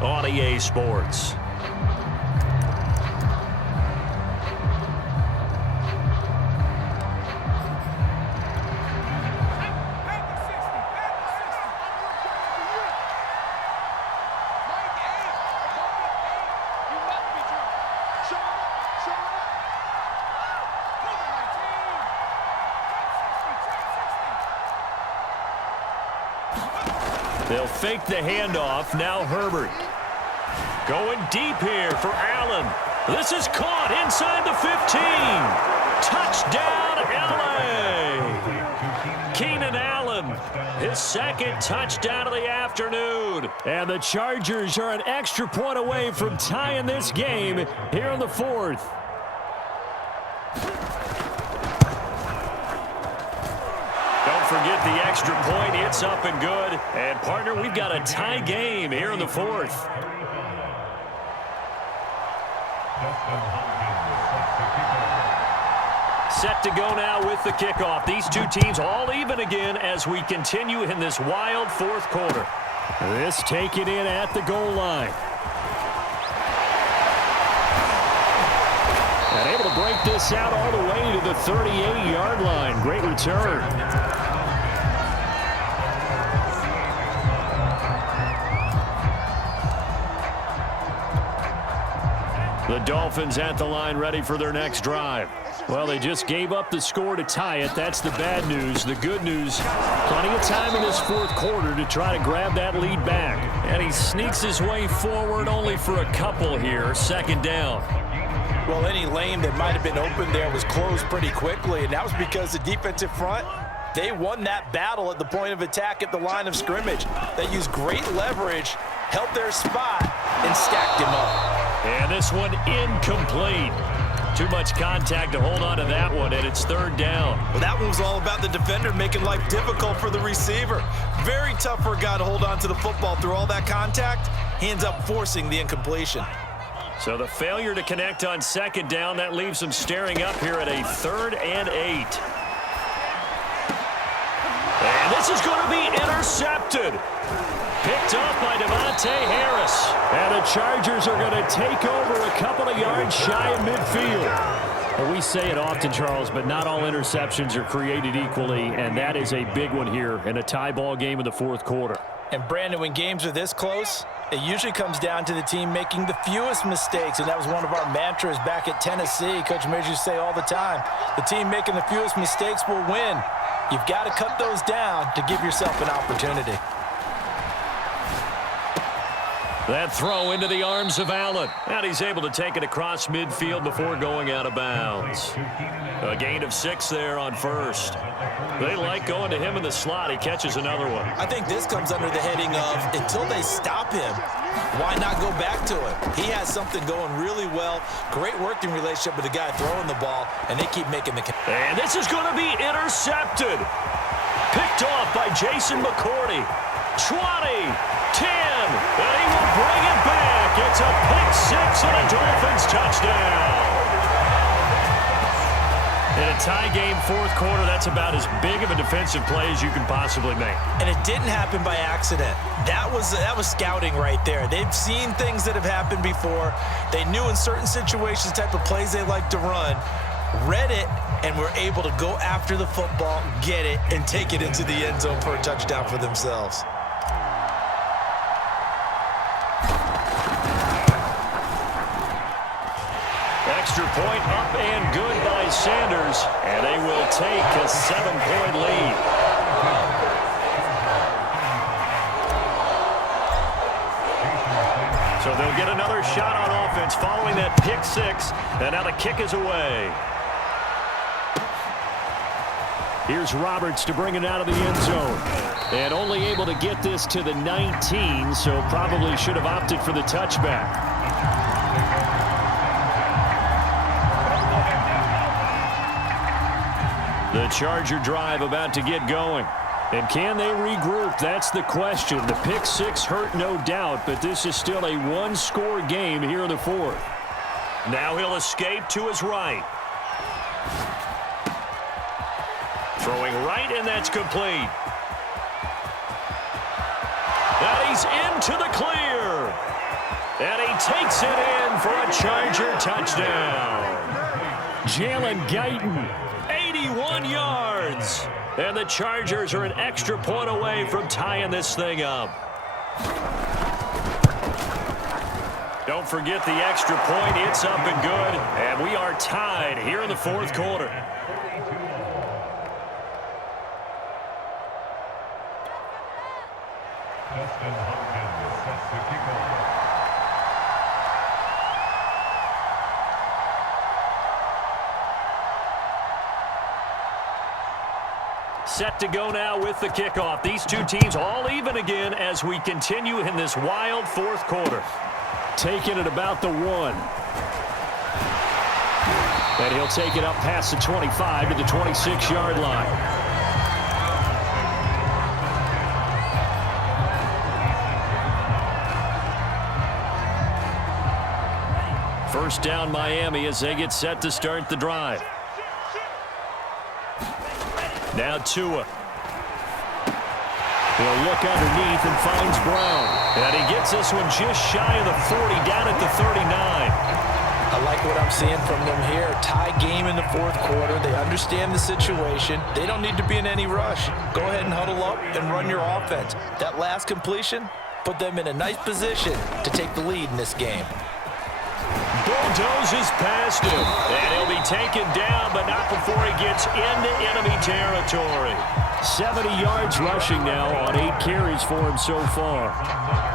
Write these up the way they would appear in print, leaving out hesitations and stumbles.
on EA Sports. They'll fake the handoff. Now Herbert. Going deep here for Allen. This is caught inside the 15. Touchdown, L.A. Keenan Allen, his second touchdown of the afternoon. And the Chargers are an extra point away from tying this game here in the fourth. Forget the extra point. It's up and good. And, partner, we've got a tie game here in the fourth. Set to go now with the kickoff. These two teams all even again as we continue in this wild fourth quarter. This taken in at the goal line. And able to break this out all the way to the 38-yard line. Great return. The Dolphins at the line ready for their next drive. Well, they just gave up the score to tie it. That's the bad news. The good news, plenty of time in this fourth quarter to try to grab that lead back. And he sneaks his way forward only for a couple here. Second down. Well, any lane that might have been open there was closed pretty quickly, and that was because the defensive front, they won that battle at the point of attack at the line of scrimmage. They used great leverage, held their spot, and stacked him up. And this one incomplete. Too much contact to hold on to that one, and it's third down. Well, that one was all about the defender making life difficult for the receiver. Very tough for a guy to hold on to the football through all that contact. He ends up forcing the incompletion. So the failure to connect on second down, that leaves them staring up here at a 3rd and 8. And this is going to be intercepted. Picked off by Devontae Harris. And the Chargers are going to take over a couple of yards shy of midfield. Well, we say it often, Charles, but not all interceptions are created equally, and that is a big one here in a tie ball game in the fourth quarter. And, Brandon, when games are this close, it usually comes down to the team making the fewest mistakes, and that was one of our mantras back at Tennessee. Coach Mears used to say all the time, the team making the fewest mistakes will win. You've got to cut those down to give yourself an opportunity. That throw into the arms of Allen. And he's able to take it across midfield before going out of bounds. A gain of 6 there on first. They like going to him in the slot. He catches another one. I think this comes under the heading of until they stop him, why not go back to him? He has something going really well. Great working relationship with the guy throwing the ball, and they keep making the catch. And this is going to be intercepted. Picked off by Jason McCourty. 20, 10, and he will bring it back. It's a pick-6 and a Dolphins touchdown. In a tie game fourth quarter, that's about as big of a defensive play as you can possibly make. And it didn't happen by accident. That was scouting right there. They've seen things that have happened before. They knew in certain situations the type of plays they like to run, read it, and were able to go after the football, get it, and take it into the end zone for a touchdown for themselves. Extra point up and good by Sanders, and they will take a 7-point lead. So they'll get another shot on offense following that pick-6, and now the kick is away. Here's Roberts to bring it out of the end zone. And only able to get this to the 19, so probably should have opted for the touchback. The Charger drive about to get going. And can they regroup? That's the question. The pick-6 hurt, no doubt, but this is still a one-score game here in the fourth. Now he'll escape to his right. Throwing right, and that's complete. And he's into the clear. takes it in for a Charger touchdown. Jalen Guyton, 81 yards. And the Chargers are an extra point away from tying this thing up. Don't forget the extra point. It's up and good. And we are tied here in the fourth quarter. Set to go now with the kickoff. These two teams all even again as we continue in this wild fourth quarter. Taking it about the 1. And he'll take it up past the 25 to the 26-yard line. First down Miami as they get set to start the drive. Now Tua. He'll look underneath and finds Brown. And he gets this one just shy of the 40, down at the 39. I like what I'm seeing from them here. Tie game in the fourth quarter. They understand the situation. They don't need to be in any rush. Go ahead and huddle up and run your offense. That last completion put them in a nice position to take the lead in this game. Bulldozes past him, and he'll be taken down, but not before he gets into enemy territory. 70 yards rushing now on 8 carries for him so far.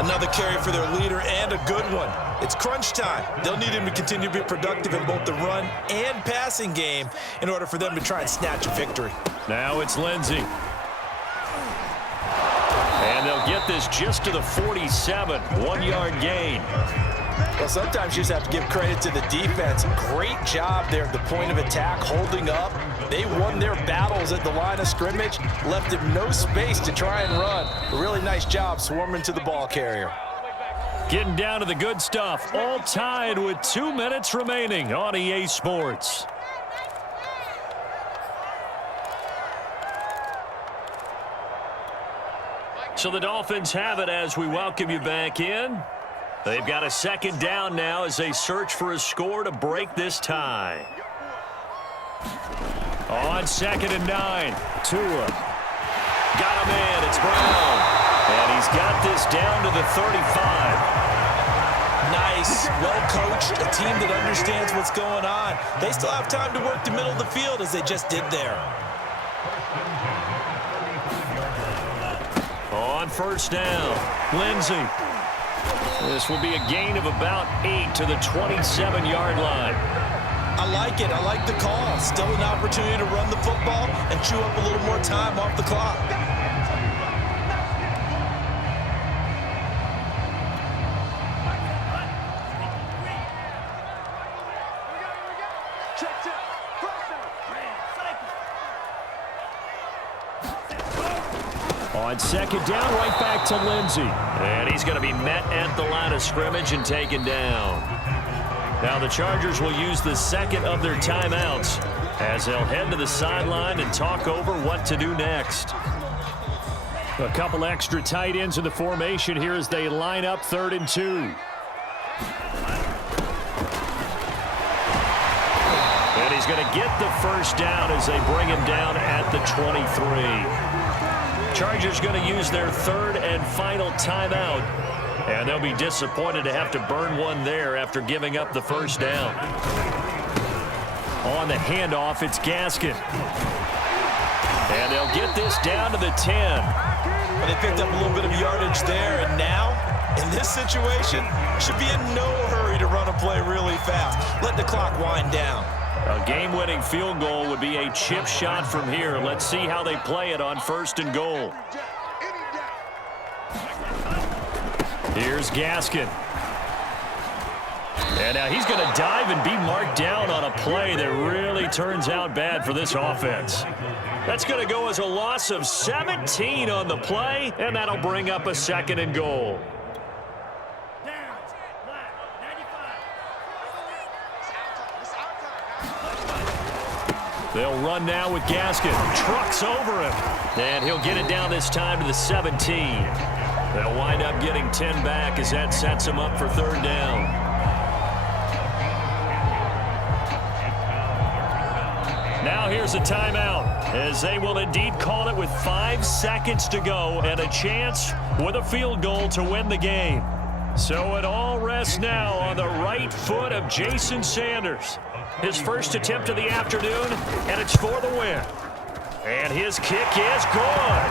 Another carry for their leader, and a good one. It's crunch time. They'll need him to continue to be productive in both the run and passing game in order for them to try and snatch a victory. Now it's Lindsey. And they'll get this just to the 47, 1-yard gain. Well, sometimes you just have to give credit to the defense. Great job there at the point of attack, holding up. They won their battles at the line of scrimmage, left him no space to try and run. A really nice job swarming to the ball carrier. Getting down to the good stuff, all tied with 2 minutes remaining on EA Sports. So the Dolphins have it as we welcome you back in. They've got a second down now as they search for a score to break this tie. On 2nd and 9, Tua. Got him in, it's Brown. And he's got this down to the 35. Nice, well-coached, a team that understands what's going on. They still have time to work the middle of the field as they just did there. On first down, Lindsey. This will be a gain of about 8 to the 27-yard line. I like it. I like the call. Still an opportunity to run the football and chew up a little more time off the clock. On 2nd down, right back to Lindsey. And he's going to be met at the line of scrimmage and taken down. Now the Chargers will use the second of their timeouts as they'll head to the sideline and talk over what to do next. A couple extra tight ends in the formation here as they line up 3rd and 2. And he's going to get the first down as they bring him down at the 23. Chargers going to use their 3rd and final timeout. And they'll be disappointed to have to burn one there after giving up the first down. On the handoff, it's Gaskin. And they'll get this down to the 10. Well, they picked up a little bit of yardage there, and now, in this situation, should be in no hurry to run a play really fast. Let the clock wind down. A game-winning field goal would be a chip shot from here. Let's see how they play it on 1st and goal. Here's Gaskin. And now he's going to dive and be marked down on a play that really turns out bad for this offense. That's going to go as a loss of 17 on the play, and that'll bring up a 2nd and goal. They'll run now with Gaskin. Trucks over him. And he'll get it down this time to the 17. They'll wind up getting 10 back as that sets them up for third down. Now here's a timeout, as they will indeed call it with 5 seconds to go and a chance with a field goal to win the game. So it all rests now on the right foot of Jason Sanders. His first attempt of the afternoon, and it's for the win. And his kick is good.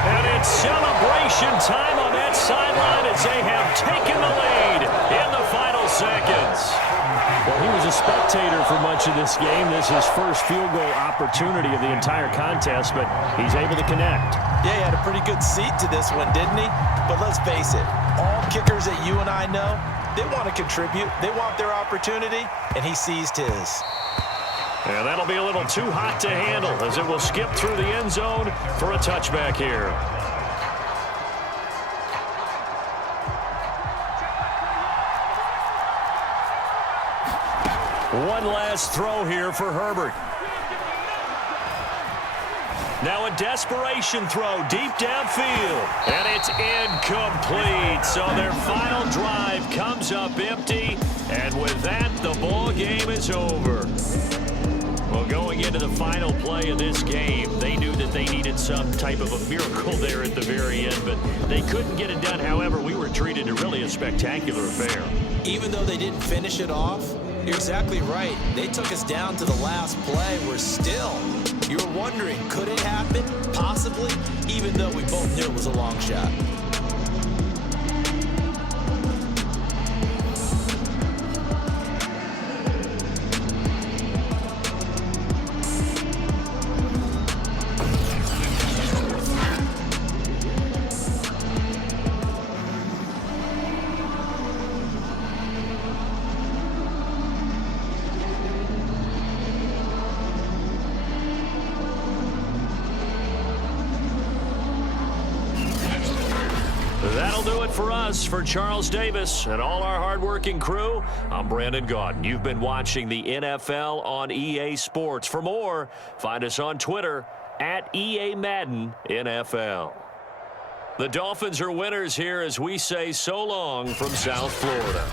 And it's celebration time on that sideline as they have taken the lead in the final seconds. Well, he was a spectator for much of this game. This is his first field goal opportunity of the entire contest, but he's able to connect. Yeah, he had a pretty good seat to this one, didn't he? But let's face it, all kickers that you and I know, they want to contribute. They want their opportunity, and he seized his. And that'll be a little too hot to handle as it will skip through the end zone for a touchback here. One last throw here for Herbert. Now a desperation throw deep downfield. And it's incomplete. So their final drive comes up empty. And with that, the ball game is over. Well, going into the final play of this game, they knew that they needed some type of a miracle there at the very end, but they couldn't get it done. However, we were treated to really a spectacular affair. Even though they didn't finish it off, you're exactly right. They took us down to the last play. We're still, you were wondering, could it happen? Possibly, even though we both knew it was a long shot. That'll do it for us. For Charles Davis and all our hardworking crew, I'm Brandon Gaudin. You've been watching the NFL on EA Sports. For more, find us on Twitter at EA Madden NFL. The Dolphins are winners here as we say so long from South Florida.